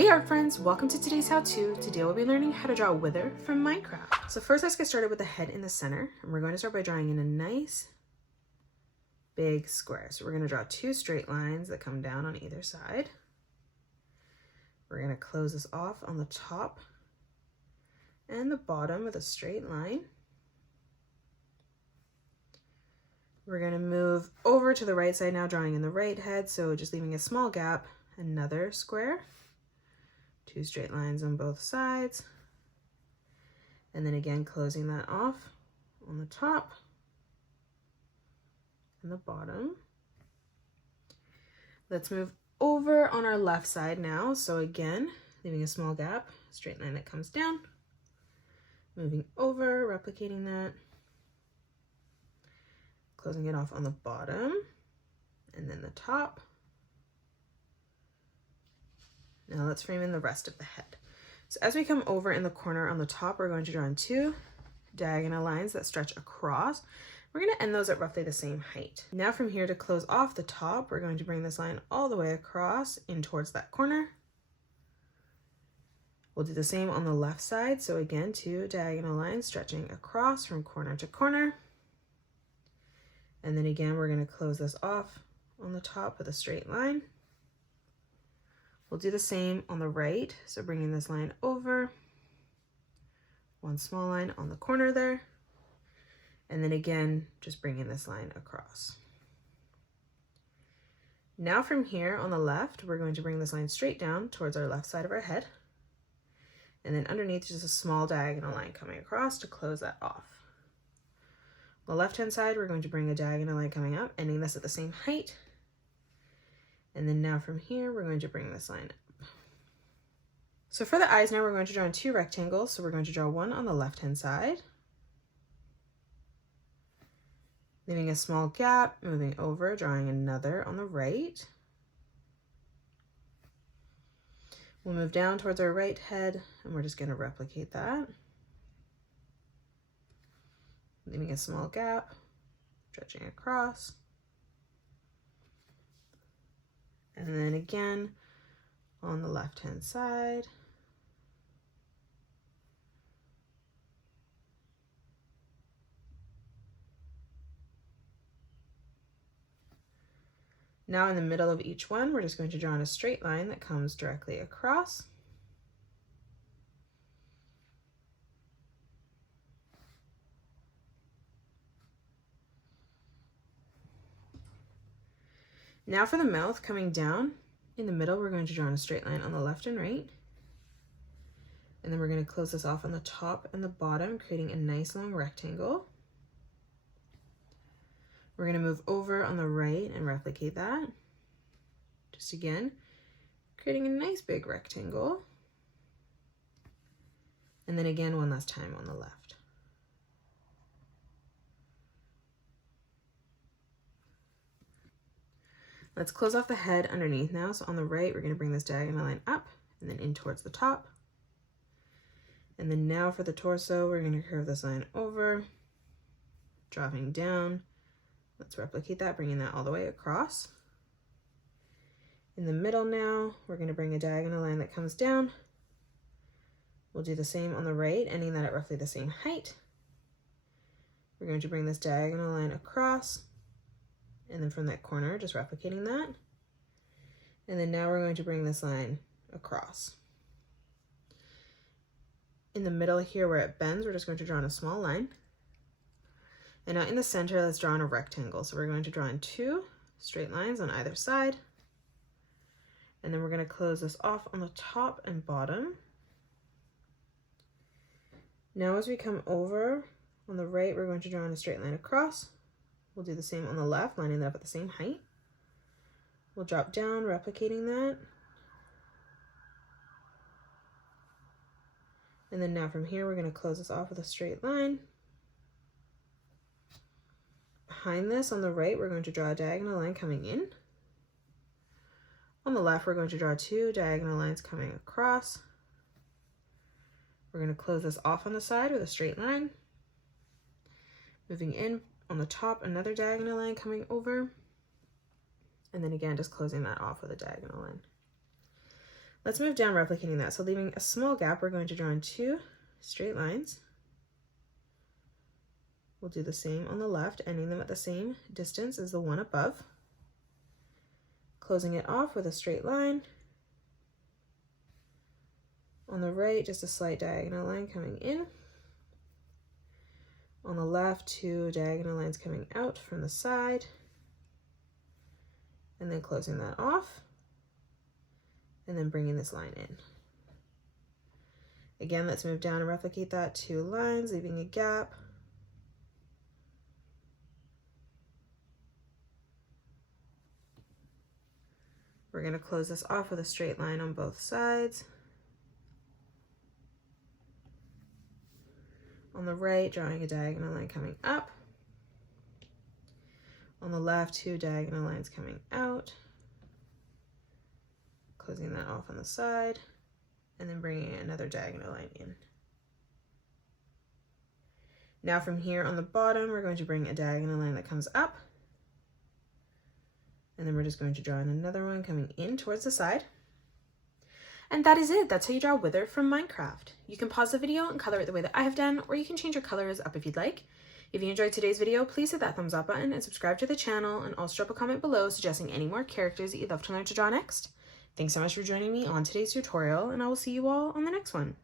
Hey art friends, welcome to today's how-to. Today we'll be learning how to draw a wither from Minecraft. So first let's get started with the head in the center, and we're going to start by drawing in a nice big square. So we're going to draw two straight lines that come down on either side. We're going to close this off on the top and the bottom with a straight line. We're going to move over to the right side now, drawing in the right head, so just leaving a small gap, another square. Two straight lines on both sides, and then again closing that off on the top and the bottom. Let's move over on our left side now. So again, leaving a small gap, straight line that comes down, moving over, replicating that, closing it off on the bottom and then the top. Now let's frame in the rest of the head. So as we come over in the corner on the top, we're going to draw in two diagonal lines that stretch across. We're going to end those at roughly the same height. Now from here, to close off the top, we're going to bring this line all the way across in towards that corner. We'll do the same on the left side. So again, two diagonal lines stretching across from corner to corner. And then again, we're going to close this off on the top with a straight line. We'll do the same on the right, so bringing this line over, one small line on the corner there, and then again, just bringing this line across. Now from here on the left, we're going to bring this line straight down towards our left side of our head, and then underneath just a small diagonal line coming across to close that off. On the left-hand side, we're going to bring a diagonal line coming up, ending this at the same height. And then now from here, we're going to bring this line up. So for the eyes now, we're going to draw in two rectangles. So we're going to draw one on the left-hand side, leaving a small gap, moving over, drawing another on the right. We'll move down towards our right head, and we're just going to replicate that, leaving a small gap, stretching across. And then again on the left-hand side. Now in the middle of each one, we're just going to draw in a straight line that comes directly across. Now for the mouth, coming down in the middle, we're going to draw in a straight line on the left and right. And then we're going to close this off on the top and the bottom, creating a nice long rectangle. We're going to move over on the right and replicate that. Just again, creating a nice big rectangle. And then again, one last time on the left. Let's close off the head underneath now. So on the right, we're going to bring this diagonal line up and then in towards the top. And then now for the torso, we're going to curve this line over, dropping down. Let's replicate that, bringing that all the way across. In the middle now, we're going to bring a diagonal line that comes down. We'll do the same on the right, ending that at roughly the same height. We're going to bring this diagonal line across, and then from that corner, just replicating that. And then now we're going to bring this line across. In the middle here where it bends, we're just going to draw in a small line. And now in the center, let's draw in a rectangle. So we're going to draw in two straight lines on either side. And then we're going to close this off on the top and bottom. Now as we come over on the right, we're going to draw in a straight line across. We'll do the same on the left, lining that up at the same height. We'll drop down, replicating that. And then now from here, we're going to close this off with a straight line. Behind this, on the right, we're going to draw a diagonal line coming in. On the left, we're going to draw two diagonal lines coming across. We're going to close this off on the side with a straight line. Moving in on the top, another diagonal line coming over. And then again, just closing that off with a diagonal line. Let's move down, replicating that. So leaving a small gap, we're going to draw in 2 straight lines. We'll do the same on the left, ending them at the same distance as the one above. Closing it off with a straight line. On the right, just a slight diagonal line coming in. On the left, 2 diagonal lines coming out from the side. And then closing that off. And then bringing this line in. Again, let's move down and replicate that, 2 lines, leaving a gap. We're going to close this off with a straight line on both sides. On the right, drawing a diagonal line coming up. On the left, 2 diagonal lines coming out. Closing that off on the side, and then bringing another diagonal line in. Now from here on the bottom, we're going to bring a diagonal line that comes up. And then we're just going to draw in another one coming in towards the side. And that is it. That's how you draw Wither from Minecraft. You can pause the video and color it the way that I have done, or you can change your colors up if you'd like. If you enjoyed today's video, please hit that thumbs up button and subscribe to the channel, and also drop a comment below suggesting any more characters that you'd love to learn to draw next. Thanks so much for joining me on today's tutorial, and I will see you all on the next one.